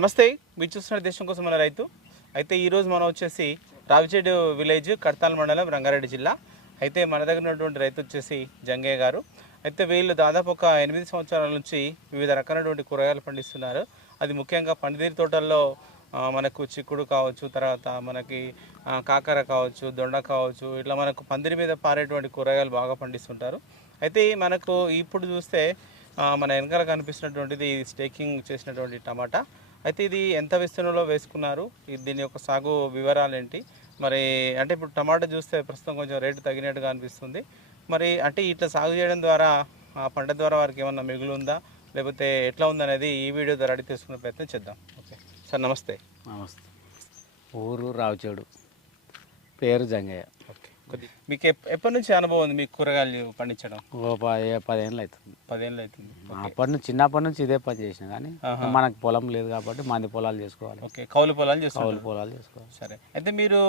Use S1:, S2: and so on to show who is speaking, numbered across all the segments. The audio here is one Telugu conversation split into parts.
S1: నమస్తే మీరు చూస్తున్న దేశం కోసం మన రైతు. అయితే ఈరోజు మనం వచ్చేసి రావిచేడు విలేజ్ కడతాల్ మండలం రంగారెడ్డి జిల్లా. అయితే మన దగ్గర ఉన్నటువంటి రైతు వచ్చేసి జంగయ్య గారు. అయితే వీళ్ళు దాదాపు ఒక ఎనిమిది సంవత్సరాల నుంచి వివిధ రకాలైనటువంటి కూరగాయలు పండిస్తున్నారు. అది ముఖ్యంగా పందిరి తోటల్లో మనకు చిక్కుడు కావచ్చు తర్వాత మనకి కాకర కావచ్చు దొండ కావచ్చు ఇట్లా మనకు పందిరి మీద పారేటువంటి కూరగాయలు బాగా పండిస్తుంటారు. అయితే మనకు ఇప్పుడు చూస్తే మన వెనకాల కనిపిస్తున్నటువంటిది స్టేకింగ్ చేసినటువంటి టమాటా. అయితే ఇది ఎంత విస్తీర్ణంలో వేసుకున్నారు? దీని యొక్క సాగు వివరాలు ఏంటి మరి అంటే ఇప్పుడు టమాటా చూస్తే ప్రస్తుతం కొంచెం రేటు తగినట్టుగా అనిపిస్తుంది. మరి అంటే ఇట్లా సాగు చేయడం ద్వారా ఆ పంట ద్వారా వారికి ఏమన్నా మిగులు ఉందా లేకపోతే ఎట్లా ఉందనేది ఈ వీడియో ద్వారా అడిగి తెలుసుకునే ప్రయత్నం చేద్దాం. ఓకే. సార్ నమస్తే.
S2: నమస్తే. ఊరు రావుచేడు. పేరు జంగయ్య.
S1: మీకు ఎప్- ఎప్పటి నుంచి అనుభవం ఉంది మీకు కూరగాయలు పండించడం?
S2: పదేళ్ళు అవుతుంది
S1: పదేళ్ళు అవుతుంది
S2: అప్పటి నుంచి చిన్నప్పటి నుంచి ఇదే పని చేసిన కానీ. మనకు పొలం లేదు కాబట్టి మంది పొలాలు చేసుకోవాలి.
S1: ఓకే కౌలు పొలాలు
S2: కౌలు
S1: చేస్తారు
S2: పొలాలు చేసుకోవాలి.
S1: సరే. అయితే మీరు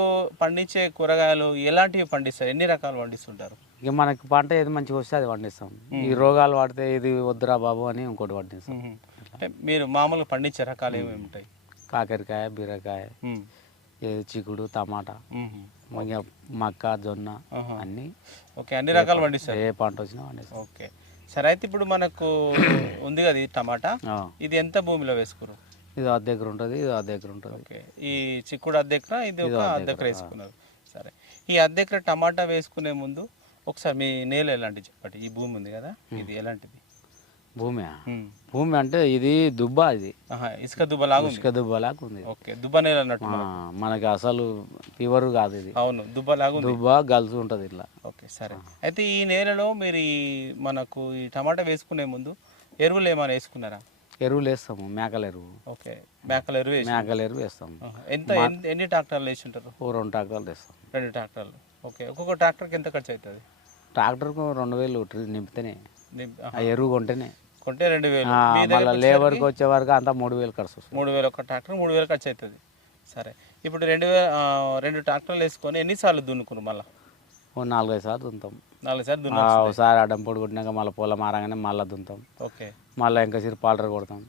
S1: పండించే కూరగాయలు ఎలాంటివి పండిస్తారు? ఎన్ని రకాలు పండిస్తుంటారు?
S2: ఇక మనకి పంట ఏది మంచిగా వస్తే అది పండిస్తాం. ఈ రోగాలు పడితే ఇది వద్దురా బాబు అని ఇంకోటి పండిస్తాం.
S1: అంటే మీరు మామూలుగా పండించే రకాలు ఏమేమి ఉంటాయి?
S2: కాకరకాయ బీరకాయ చిక్కుడు టమాటా. మక్క జొన్న. అన్నీ
S1: ఓకే అన్ని రకాలు పండిస్తారు
S2: ఏ పంట వచ్చినా పండిస్తాం
S1: ఓకే. సరే అయితే ఇప్పుడు మనకు ఉంది కదా ఈ టమాటా. ఇది ఎంత భూమిలో వేసుకురు
S2: ఇది అర్ధ దగ్గర ఉంటుంది ఇది అర్ధ దగ్గర ఉంటుంది.
S1: ఓకే. ఈ చిక్కుడు అద్దెకర ఇది ఒక అద్దెకర వేసుకున్నారు సరే. ఈ అద్దెకర టమాటా వేసుకునే ముందు ఒకసారి మీ నేల ఎలాంటిది చెప్పండి. ఈ భూమి ఉంది కదా ఇది ఎలాంటిది?
S2: భూమి. భూమి అంటే ఇది దుబ్బ ఇది.
S1: ఇసుక దుబ్బలాగా ఉంది.
S2: ఇసుక దుబ్బలాగా ఉంది.
S1: ఓకే దుబ్బ నేల అన్నట్టు
S2: మనకి అసలు ప్యూర్ కాదు ఇది.
S1: అవును దుబ్బలాగా ఉంది.
S2: దుబ్బ గలుసు ఉంటుంది ఇట్లా.
S1: ఓకే సరే. అయితే ఈ నేలలో మీరు మనకు ఈ టమాటా వేసుకునే ముందు ఎరువులు ఏమైనా వేసుకున్నారా?
S2: ఎరువులు వేస్తాము మేకల ఎరువు.
S1: ఓకే మేకల ఎరువు
S2: మేకల ఎరువు వేస్తాము.
S1: ఎంత ఎన్ని- ట్రాక్టర్లు వేసి ఉంటారు?
S2: ఓ రెండు ట్రాక్టర్లు వేస్తాం.
S1: రెండు ట్రాక్టర్లు. ఓకే ఒక్కొక్క ట్రాక్టర్కి ఎంత ఖర్చు అవుతుంది?
S2: ట్రాక్టర్కు రెండు వేలు నింపితేనే. ఆ. ఎరువు కొంటేనే.
S1: కొంటే రెండు వేలు.
S2: మళ్ళీ లేబర్కి వచ్చే వరకు అంతా మూడు వేలు ఖర్చు వస్తుంది.
S1: మూడు వేలు ఒక ట్రాక్టర్ మూడు వేలు ఖర్చు అవుతుంది. సరే. ఇప్పుడు రెండు రెండు ట్రాక్టర్లు వేసుకొని ఎన్నిసార్లు దున్నుకున్నారు మళ్ళీ?
S2: ఓ నాలుగైదు సార్లు దుంతాం
S1: నాలుగు సార్లు
S2: ఆ,
S1: దున్నా
S2: ఒకసారి అడ్డం పొడి కొట్టినాక మళ్ళీ పొలం మారగానే మళ్ళీ దుంతాం
S1: ఓకే.
S2: మళ్ళీ ఇంకా సిరి పాలర్ కొడతాం.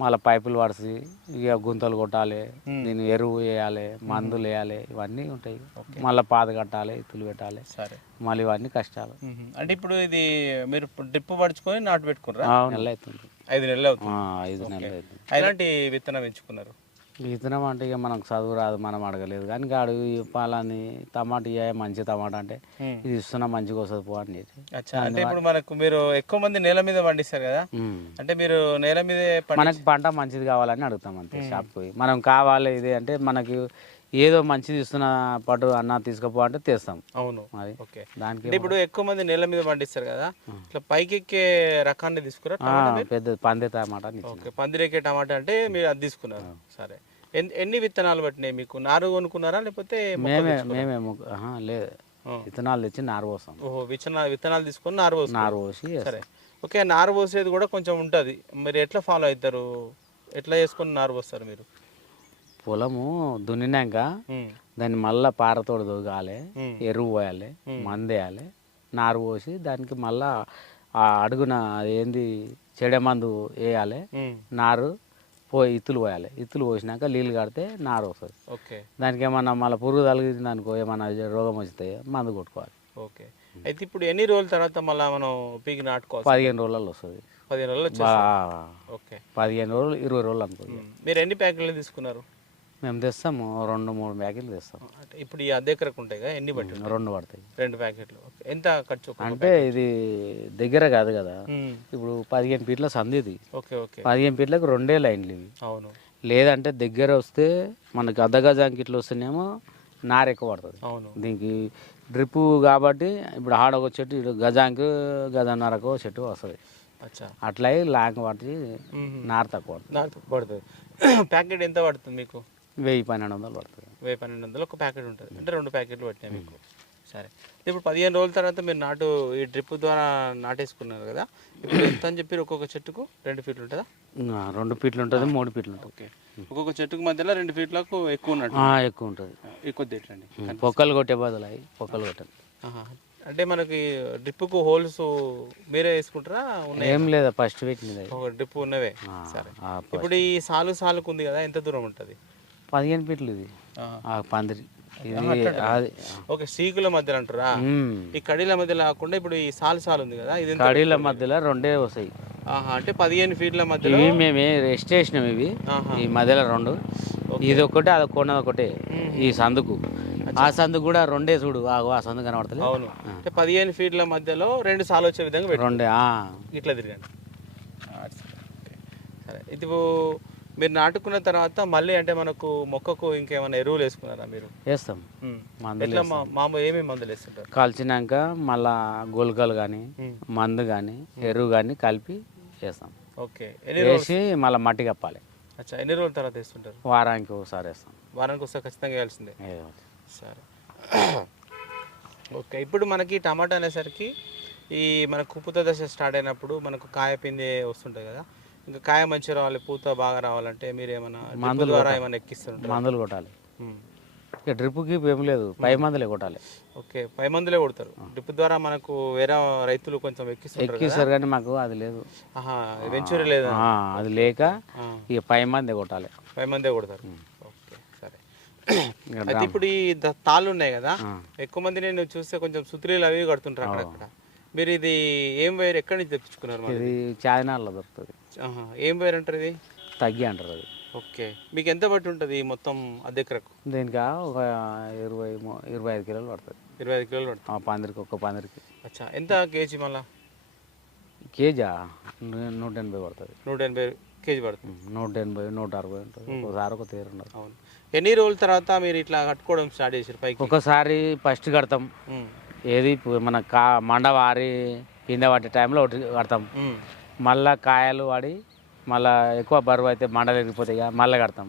S2: మళ్ళీ పైపులు పడిసి ఇక గుంతలు కొట్టాలి. దీన్ని ఎరువు వేయాలి మందులు వేయాలి ఇవన్నీ ఉంటాయి. మళ్ళీ పాత కట్టాలి ఇత్తులు పెట్టాలి.
S1: సరే.
S2: మళ్ళీ ఇవన్నీ కష్టాలు.
S1: అంటే ఇప్పుడు ఇది మీరు డ్రిప్ పడుచుకొని నాటు పెట్టుకున్నారా?
S2: నెల అవుతుంది.
S1: ఐదు నెలలు అవుతుంది.
S2: ఐదు నెలలు అవుతుంది.
S1: ఎలాంటి విత్తనం ఎంచుకున్నారు?
S2: విత్తనం అంటే ఇక మనకు చదువు రాదు మనం అడగలేదు. కానీ గాడు ఈ పాలని టమాటా ఇయ్య మంచి టమాటా అంటే. ఇది ఇస్తున్నా మంచిగా వస్తుంది పో అని
S1: అంటే ఇప్పుడు మనకు మీరు ఎక్కువ మంది నేల మీద పండిస్తారు కదా. అంటే మీరు నేల మీదే
S2: మనకి పంట మంచిది కావాలని అడుగుతాం అంతే షాప్కి పోయి. మనం కావాలి ఇది అంటే మనకి ఏదో మంచిది ఇస్తున్న పట్టు అన్న తీసుకుపో అంటే తెస్తాం.
S1: అవును.
S2: మరి
S1: ఓకే.
S2: దానికి
S1: ఇప్పుడు ఎక్కువ మంది నేల మీద పండిస్తారు కదా? ఇట్లా పైకి ఎక్కే రకాన్ని తీసుకురా
S2: పెద్ద పందే టమాటా.
S1: ఓకే పందిరేకే టమాటా అంటే మీరు అది తీసుకున్నారు. సరే. ఎన్ని విత్తనాలు పట్టినాయి మీకు? నారు కొనుక్కున్నారా లేకపోతే
S2: మేమే? మేమే లేదు. విత్తనాలు తెచ్చి నారు పోస్తాం.
S1: ఓహో విత్తనాలు విత్తనాలు తీసుకొని నారు పోసుకున్నారు.
S2: నారు పోసి.
S1: సరే. ఓకే నారు పోసేది కూడా కొంచెం ఉంటుంది. మరి ఎట్లా ఫాలో అవుతారు ఎట్లా చేసుకొని నారు పోస్తారు మీరు?
S2: పొలము దున్నినాక దాన్ని మళ్ళా పారతోడు దొగాలి ఎరువు పోయాలి మందేయాలి నారు పోసి దానికి మళ్ళా ఆ అడుగున ఏంది చెడే మందు వేయాలి నారు పోయి ఇత్తులు పోయాలి. ఇత్తులు పోసినాక నీళ్ళు కడితే నారు వస్తుంది.
S1: ఓకే.
S2: దానికి ఏమన్నా మళ్ళీ పురుగు తగిలింది అనుకో ఏమన్నా రోగం వస్తే మందు కొట్టుకోవాలి.
S1: ఓకే. అయితే ఇప్పుడు ఎన్ని రోజుల తర్వాత మళ్ళీ మనం పీకి నాటుకోవాలి
S2: పదిహేను రోజులలో వస్తుంది.
S1: పదిహేను రోజులు ఓకే.
S2: పదిహేను రోజులు ఇరవై రోజులు అనుకో
S1: మీరు ఎన్ని ప్యాకెట్లు తీసుకున్నారు?
S2: మేము తెస్తాము రెండు మూడు ప్యాకెట్లు తెస్తాం.
S1: అంటే ఇప్పుడు ఈ అద్దె ఎకరకు ఉంటాయి కదా ఎన్ని బట్టి?
S2: రెండు పడతాయి.
S1: రెండు ప్యాకెట్లు. ఓకే. ఎంత ఖర్చు
S2: అంటే ఇది దగ్గర కాదు కదా.
S1: ఉమ్,
S2: ఇప్పుడు పదిహేను ఫీట్ల సంది ఇది
S1: ఓకే ఓకే.
S2: పదిహేను ఫీట్లకు రెండే లైన్లు ఇవి.
S1: అవును.
S2: లేదంటే దగ్గర వస్తే మనకి అర్ధ గజానికి ఇట్లా వస్తేనేమో నార ఎక్కువ పడుతుంది.
S1: అవును.
S2: దీనికి డ్రిప్ కాబట్టి ఇప్పుడు ఆడ ఒక చెట్టు ఇటు గజానికి గజన్నరకు ఒక చెట్టు వస్తుంది.
S1: అచ్చా.
S2: అట్లా లాంగ్ పట్టి. నార తక్కువ పడుతుంది.
S1: నాకు పడుతుంది. ప్యాకెట్ ఎంత పడుతుంది మీకు?
S2: వెయ్యి పన్నెండు వందలు పడుతుంది.
S1: వెయ్యి పన్నెండు వందలు ఒక ప్యాకెట్ ఉంటుంది. అంటే రెండు ప్యాకెట్లు పట్టినాయి మీకు. సరే. ఇప్పుడు పదిహేను రోజుల తర్వాత మీరు నాటు ఈ డ్రిప్ ద్వారా నాటేసుకున్నారు కదా ఇప్పుడు ఎంత అని చెప్పి ఒక్కొక్క చెట్టుకు రెండు ఫీట్లు ఉంటుందా?
S2: రెండు ఫీట్లు ఉంటుంది మూడు ఫీట్లు ఉంటుంది.
S1: ఓకే. ఒక్కొక్క చెట్టుకు మధ్యలో రెండు ఫీట్లకు ఎక్కువ ఉన్నట్టు
S2: ఎక్కువ ఉంటుంది.
S1: కొద్ది ఎట్లండి
S2: పొక్కలు కొట్టే బదులు అవి పొక్కలు కొట్టాలి.
S1: అంటే మనకి డ్రిప్కు హోల్స్ మీరే వేసుకుంటారా?
S2: ఏం లేదా ఫస్ట్ అది.
S1: ఒక డ్రిప్ ఉన్నవే. సరే. ఇప్పుడు ఈ సాలు సాలుకు ఉంది కదా ఎంత దూరం ఉంటుంది?
S2: పదిహేను ఫీట్లు ఇది. ఆ. పందిరి.
S1: ఓకే సీకుల మధ్యలో అంటారా. ఈ కడీల మధ్యలో కాకుండా ఇప్పుడు ఈ సాలు సాలు ఉంది కదా ఇది
S2: కడీల మధ్యలో రెండే వస్తాయి.
S1: అంటే పదిహేను ఫీట్ల మధ్యలో?
S2: ఇవి మేము రెస్ట్ చేసినాం ఇవి. ఈ మధ్యలో రెండు. ఇది ఒకటి అది కొన్నది ఒకటే. ఈ సందుకు. ఆ సందుకు కూడా రెండే చూడు. ఆగో ఆ సందు కనబడుతుంది
S1: అవును. అంటే పదిహేను ఫీట్ల మధ్యలో రెండు సాలు వచ్చే విధంగా
S2: రెండే.
S1: ఇట్లా తిరగండి. ఓకే. సరే. ఇది మీరు నాటుకున్న తర్వాత మళ్ళీ అంటే మనకు మొక్కకు ఇంకేమైనా ఎరువులు వేసుకున్నారా మీరు?
S2: వేస్తాం. మందులు
S1: మామూలు ఏమేమి మందులు వేస్తుంటారు?
S2: కాల్చినాక మళ్ళా గోల్కలు కానీ. మందు కానీ ఎరువు కానీ కలిపి వేస్తాం.
S1: ఓకే.
S2: వేసి మళ్ళీ మట్టి కప్పాలి.
S1: అచ్చా. ఎన్ని రోజుల తర్వాత వేస్తుంటారు?
S2: వారానికి ఒకసారి వేస్తాం.
S1: వారానికి వస్తే ఖచ్చితంగా వేయాల్సిందే. సరే. ఓకే. ఇప్పుడు మనకి టమాటా అనేసరికి ఈ మన కుప్పుత దశ స్టార్ట్ అయినప్పుడు మనకు కాయ పిండి వస్తుంటుంది కదా. ఇంకా కాయ మంచి రావాలి పూత బాగా రావాలంటే మీరు ఏమైనా డ్రిప్ ద్వారా ఏమైనా ఎక్కిస్తుంటారు?
S2: మందులు కొట్టాలి. ఇక డ్రిప్ గిప్ ఏం లేదు పై మందులే కొట్టాలి.
S1: ఓకే పై మందులే కొడతారు. డ్రిప్ ద్వారా మనకు వేరే రైతులు కొంచెం ఎక్కిస్తుంటారు కదా?
S2: ఎక్కిస్తారు కానీ మాకు అది లేదు.
S1: వెంచూరి లేదా
S2: అది. లేక ఇక పై మందే కొట్టాలి.
S1: పై మందే కొడతారు. ఓకే సరే.
S2: ఇక
S1: అయితే ఇప్పుడు ఈ తాళ్ళు ఉన్నాయి కదా. ఎక్కువ మంది నేను చూస్తే కొంచెం సుత్రీలు అవి కడుతుంటారు అక్కడక్కడ. మీరు ఇది ఏం వైర్ ఎక్కడి నుంచి తెప్పించుకున్నారు
S2: ఇది చార్మినార్లో దొరుకుతుంది.
S1: ఏం వైర్ అంటారు ఇది?
S2: తగ్గి అంటారు అది.
S1: ఓకే. మీకు ఎంత పట్టి ఉంటుంది మొత్తం అద్దె ఎకరకు?
S2: దీనికి ఒక ఇరవై ఇరవై ఐదు కిలోలు పడుతుంది.
S1: ఇరవై ఐదు కిలోలు పడుతుంది.
S2: ఆ పందిరికి ఒక్క పందిరికి.
S1: అచ్చా. ఎంత కేజీ మళ్ళా?
S2: కేజా? నూట ఎనభై పడుతుంది.
S1: నూట ఎనభై కేజీ పడుతుంది.
S2: నూట ఎనభై నూట అరవై ఉంటుంది. ఒకసారి ఒక తీరు ఉండదు.
S1: అవును. ఎన్ని రోజుల తర్వాత మీరు ఇట్లా కట్టుకోవడం స్టార్ట్ చేసారు పైకి?
S2: ఒకసారి ఫస్ట్ కడతాం. ఏది మన కా మండ వారి పిందె పట్టే టైంలో ఒకటి కడతాం. మళ్ళా కాయలు వాడి మళ్ళా ఎక్కువ బరువు అయితే మండలు మళ్ళీ కడతాం.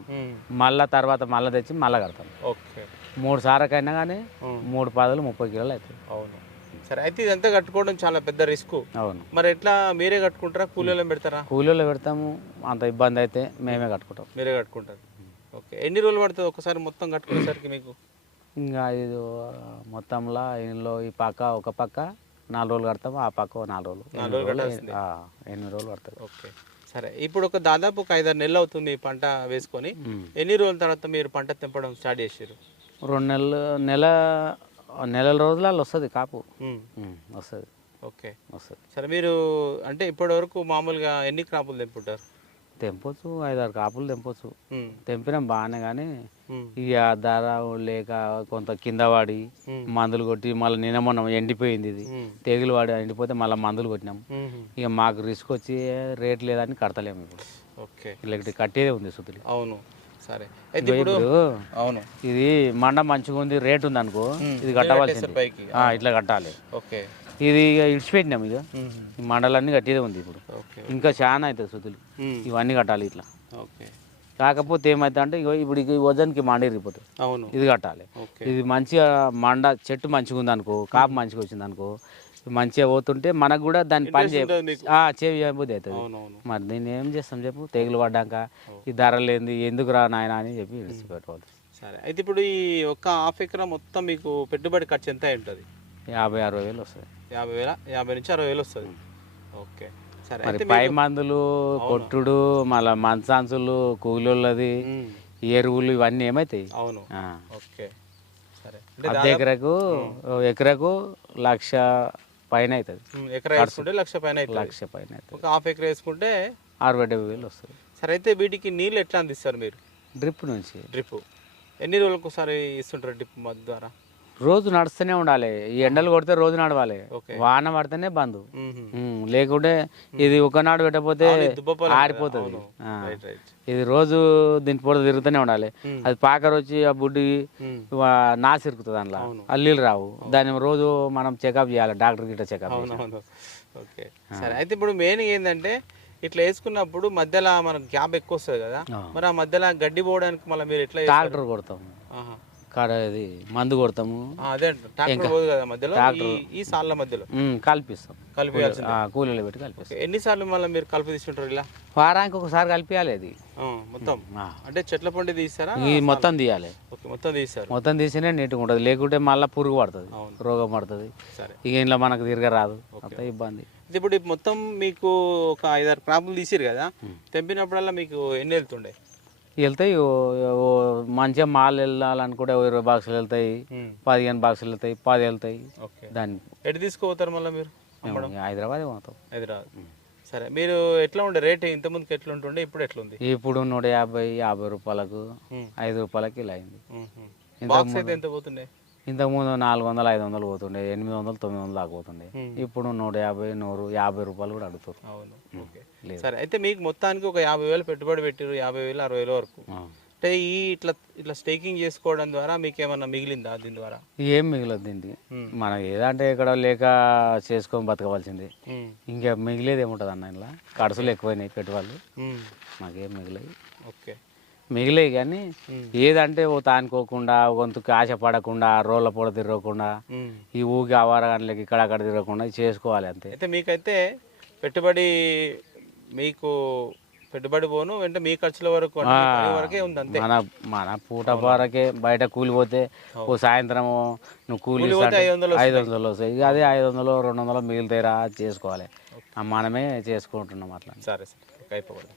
S2: మళ్ళా తర్వాత మళ్ళీ తెచ్చి మళ్ళీ కడతాం.
S1: ఓకే.
S2: మూడు సారకైనా కానీ మూడు పదులు ముప్పై కిలోలు అవుతాయి.
S1: అవును. సరే అయితే ఇదంతా కట్టుకోవడం చాలా పెద్ద రిస్క్.
S2: అవును.
S1: మరి ఎట్లా మీరే కట్టుకుంటారా కూలీలో పెడతారా?
S2: కూలీలో పెడతాము అంత ఇబ్బంది అయితే మేమే కట్టుకుంటాం.
S1: మీరే కట్టుకుంటారు. ఓకే ఎన్ని రోజులు పడుతుంది ఒకసారి మొత్తం కట్టుకునేసరికి మీకు?
S2: ఇంకా ఇది మొత్తంలో ఇంట్లో ఈ పక్క ఒక పక్క నాలుగు రోజులు కడతాము ఆ పక్క నాలుగు రోజులు.
S1: నాలుగు రోజులు కట్టాల్సిందే.
S2: ఎనిమిది రోజులు పడుతుంది
S1: ఓకే. సరే ఇప్పుడు ఒక దాదాపు ఒక ఐదారు నెలలు అవుతుంది ఈ పంట వేసుకొని. ఎన్ని రోజుల తర్వాత మీరు పంట తెంపడం స్టార్ట్ చేసారు
S2: రెండు నెలలు నెల నెల రోజులలో వస్తుంది కాపు. వస్తుంది.
S1: ఓకే.
S2: వస్తుంది.
S1: సరే మీరు అంటే ఇప్పటి వరకు మామూలుగా ఎన్ని క్రాపులు తెంపుంటారు?
S2: తెంపొచ్చు ఐదారు కాపులు తెంపొచ్చు. తెంపినాం బాగానే కానీ ఇక ధర లేక కొంత కింద పడి మందులు కొట్టి మళ్ళీ నిన్న మొన్న ఎండిపోయింది ఇది. తెగులు పడి ఎండిపోతే మళ్ళీ మందులు కొట్టినాం. ఇక మాకు రిస్క్ వచ్చి రేట్ లేదని కడతలేము ఇప్పుడు. ఇలాంటి కట్టేదే ఉంది సుతులు.
S1: అవును. సరే. ఇప్పుడు అవును.
S2: ఇది మండ మంచిగా ఉంది రేట్ ఉంది అనుకో ఇది కట్టవలసింది. ఇట్లా కట్టాలి.
S1: ఓకే.
S2: ఇది ఇక ఇడిచిపెట్టినాం ఇక. ఈ మండలన్నీ కట్టేదే ఉంది ఇప్పుడు. ఇంకా చాలా అవుతుంది సుతులు ఇవన్నీ కట్టాలి ఇట్లా.
S1: ఓకే.
S2: కాకపోతే ఏమైతే అంటే ఇప్పుడు ఈ వజన్కి మండ ఇరిగిపోతుంది
S1: అవును.
S2: ఇది కట్టాలి. ఇది మంచిగా మండ చెట్టు మంచిగా ఉంది అనుకో కాపు మంచిగా వచ్చింది అనుకో మంచిగా పోతుంటే మనకు కూడా దాని పని. చేయబుద్ధి అవుతుంది. మరి దీన్ని ఏం చేస్తాం చెప్పు? తెగులు పడ్డాక ఈ ధర లేని ఎందుకు రా నాయన అని చెప్పి విడిచిపెట్టుకోవాలి
S1: సరే. అయితే ఇప్పుడు ఈ ఒక్క హాఫ్ ఎకరా మొత్తం మీకు పెట్టుబడి ఖర్చు ఎంత ఉంటుంది?
S2: యాభై అరవై వేలు వస్తుంది.
S1: యాభై వేల యాభై నుంచి అరవై వేలు వస్తుంది. ఓకే. సరే
S2: మరి
S1: అయితే
S2: పై మందులు కొట్టుడు మళ్ళీ మంచాంచులు కూలోళ్ళది ఎరువులు ఇవన్నీ ఏమవుతాయి
S1: అవును.
S2: ఆ.
S1: ఓకే. సరే. అంటే
S2: అర్ధ ఎకరకు ఎకరకు లక్ష పైన అవుతుంది.
S1: ఉమ్, ఎకరా వేసుకుంటే లక్ష పైన అవుతుంది.
S2: లక్ష పైన అవుతుంది.
S1: ఒక హాఫ్ ఎకరా వేసుకుంటే
S2: అరవై డెబ్బై వేలు వస్తుంది.
S1: సరే అయితే వీటికి నీళ్ళు ఎట్లా అందిస్తారు మీరు?
S2: డ్రిప్ నుంచి.
S1: డ్రిప్. ఎన్ని రోజులకు ఒకసారి ఇస్తుంటారు డ్రిప్ మధ్య ద్వారా?
S2: రోజు నడుస్తూనే ఉండాలి. ఈ ఎండలు కొడితే రోజు నడవాలి. వాన పడితేనే బంద్. లేకుంటే ఇది ఒకనాడు పెట్టకపోతే ఆరిపోతుంది. ఇది రోజు దీని పూట తిరుగుతూనే ఉండాలి. అది పాకర్ వచ్చి ఆ బుడ్డి నాసు ఇరుకుతుంది అందులో. అల్లీలు రావు. దాన్ని రోజు మనం చెకప్ చేయాలి. డాక్టర్ గిట్ట చెకప్
S1: సరే అయితే ఇప్పుడు మెయిన్ ఏంటంటే ఇట్లా వేసుకున్నప్పుడు మధ్యలో మనకు గ్యాప్ ఎక్కువ వస్తుంది కదా. మరి ఆ మధ్యలో గడ్డి పోవడానికి మళ్ళీ మీరు ఎట్లా?
S2: ట్రాక్టర్ కొడతాం. కాడ ఇది మందు కొడతాము.
S1: అదే. ట్రాక్టర్ పోదు కదా మధ్యలో? ఈ ఈ సార్ల మధ్యలో?
S2: ఉమ్, కలిపిస్తాం.
S1: కలిపేయాల్సింది.
S2: ఆ, కూలీలు పెట్టి కలిపిస్తాం.
S1: ఎన్నిసార్లు మళ్ళీ మీరు కలిపి తీసుకుంటారు ఇలా?
S2: వారానికి ఒకసారి కలిపియాలి అది.
S1: ఆ, మొత్తం?
S2: ఆ.
S1: అంటే చెట్ల పండి తీస్తారా?
S2: ఈ మొత్తం తీయాలి.
S1: ఓకే మొత్తం తీస్తారు.
S2: మొత్తం తీసినే నీట్గా ఉంటుంది. లేకుంటే మళ్ళీ పురుగు పడుతుంది.
S1: అవును.
S2: రోగం పడుతుంది.
S1: సరే.
S2: ఇక ఇంట్లో మనకు తిరగరాదు అంత ఇబ్బంది.
S1: ఇది ఇప్పుడు మొత్తం మీకు ఒక ఐదారు క్రాపులు తీసిరు కదా? తెంపినప్పుడల్లా మీకు ఎన్ని వెళ్తుండే?
S2: వెళ్తాయి. మంచిగా మాల్ వెళ్ళాలనుకుంటే ఓ ఇరవై బాక్సులు వెళ్తాయి. పదిహేను బాక్సులు వెళ్తాయి పది వెళ్తాయి. దాన్ని
S1: ఎటు తీసుకుపోతారు మళ్ళీ మీరు
S2: హైదరాబాద్ పోతాం.
S1: హైదరాబాద్. సరే మీరు ఎట్లా ఉండే రేట్? ఇంతకుముందుకు ఎట్లా ఉంటుండే? ఇప్పుడు ఎట్లుంది
S2: ఇప్పుడు నూట యాభై యాభై రూపాయలకు ఐదు రూపాయలకి ఇలా అయింది.
S1: బాక్స్ అయితే ఎంత పోతుండే?
S2: ఇంతకుముందు నాలుగు వందలు ఐదు వందలు పోతుండే ఎనిమిది వందలు తొమ్మిది వందలు దాకా పోతుండే. ఇప్పుడు నూట యాభై నూరు యాభై రూపాయలు కూడా అడుగుతారు.
S1: అవును. ఓకే.
S2: లేదు.
S1: సరే అయితే మీకు మొత్తానికి ఒక యాభై వేలు పెట్టుబడి పెట్టారు యాభై వేలు అరవై వేల వరకు. అంటే ఈ ఇట్లా ఇట్లా స్టేకింగ్ చేసుకోవడం ద్వారా మీకు ఏమన్నా మిగిలిందా దీని ద్వారా?
S2: ఏం మిగలదు దీనికి. మనకి ఏదంటే ఇక్కడ లేక చేసుకొని బతకవలసింది. ఇంకా మిగిలేది ఏముంటుంది అన్న ఇలా ఖర్చులు ఎక్కువైనాయి పెట్టుబడులు. మాకేం మిగిలాయి.
S1: ఓకే.
S2: మిగిలాయి కానీ ఏదంటే ఓ తానుకోకుండా కొంతకు ఆశ పడకుండా రోళ్ళ పొడ తిరగకుండా ఈ ఊగి అవారగానికి ఇక్కడ అక్కడ తిరగకుండా చేసుకోవాలి అంతే.
S1: అయితే మీకైతే పెట్టుబడి మీకు పెట్టుబడి పోను అంటే మీ ఖర్చుల వరకు వరకే ఉంది అంతే.
S2: మన మన పూట వరకే బయట కూలిపోతే ఓ సాయంత్రం నువ్వు కూలి
S1: ఐదు వందలు
S2: వస్తాయి. ఇక అదే ఐదు వందలు రెండు వందలు మిగులుతాయిరా అది చేసుకోవాలి. మనమే చేసుకుంటున్నాం అట్లా.
S1: సరే సరే. అయిపోకూడదు.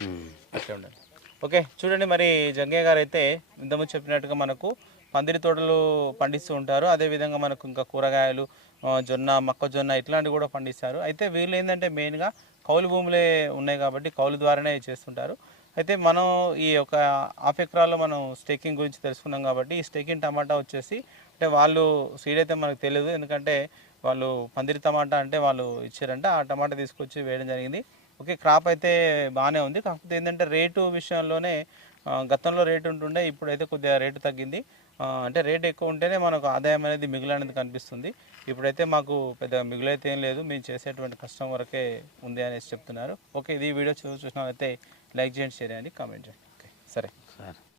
S1: అట్లే ఉండండి. ఓకే చూడండి మరి జంగయ్య గారు అయితే ఇంతకుముందు చెప్పినట్టుగా మనకు పందిరి తోటలు పండిస్తూ ఉంటారు. అదేవిధంగా మనకు ఇంకా కూరగాయలు జొన్న మొక్కజొన్న ఇట్లాంటివి కూడా పండిస్తారు. అయితే వీళ్ళు ఏంటంటే మెయిన్గా కౌలు భూములే ఉన్నాయి కాబట్టి కౌలు ద్వారానే చేస్తుంటారు. అయితే మనం ఈ యొక్క హాఫ్ ఎకరాల్లో మనం స్టేకింగ్ గురించి తెలుసుకున్నాం కాబట్టి ఈ స్టేకింగ్ టమాటా వచ్చేసి అంటే వాళ్ళు సీడ్ అయితే మనకు తెలియదు ఎందుకంటే వాళ్ళు పందిరి టమాటా అంటే వాళ్ళు ఇచ్చారంట. ఆ టమాటా తీసుకొచ్చి వేయడం జరిగింది. ఓకే క్రాప్ అయితే బాగానే ఉంది. కాకపోతే ఏంటంటే రేటు విషయంలోనే గతంలో రేటు ఉంటుండే ఇప్పుడైతే కొద్దిగా రేటు తగ్గింది. అంటే రేట్ ఎక్కువ ఉంటేనే మనకు ఆదాయం అనేది మిగులనేది కనిపిస్తుంది. ఇప్పుడైతే మాకు పెద్ద మిగులైతే ఏం లేదు. మేము చేసేటువంటి కష్టం వరకే ఉంది అనేసి చెప్తున్నారు. ఓకే ఇది వీడియో చూ చూసిన అయితే లైక్ చేయండి షేర్ చేయండి కామెంట్ చేయండి. ఓకే సరే.
S2: సరే.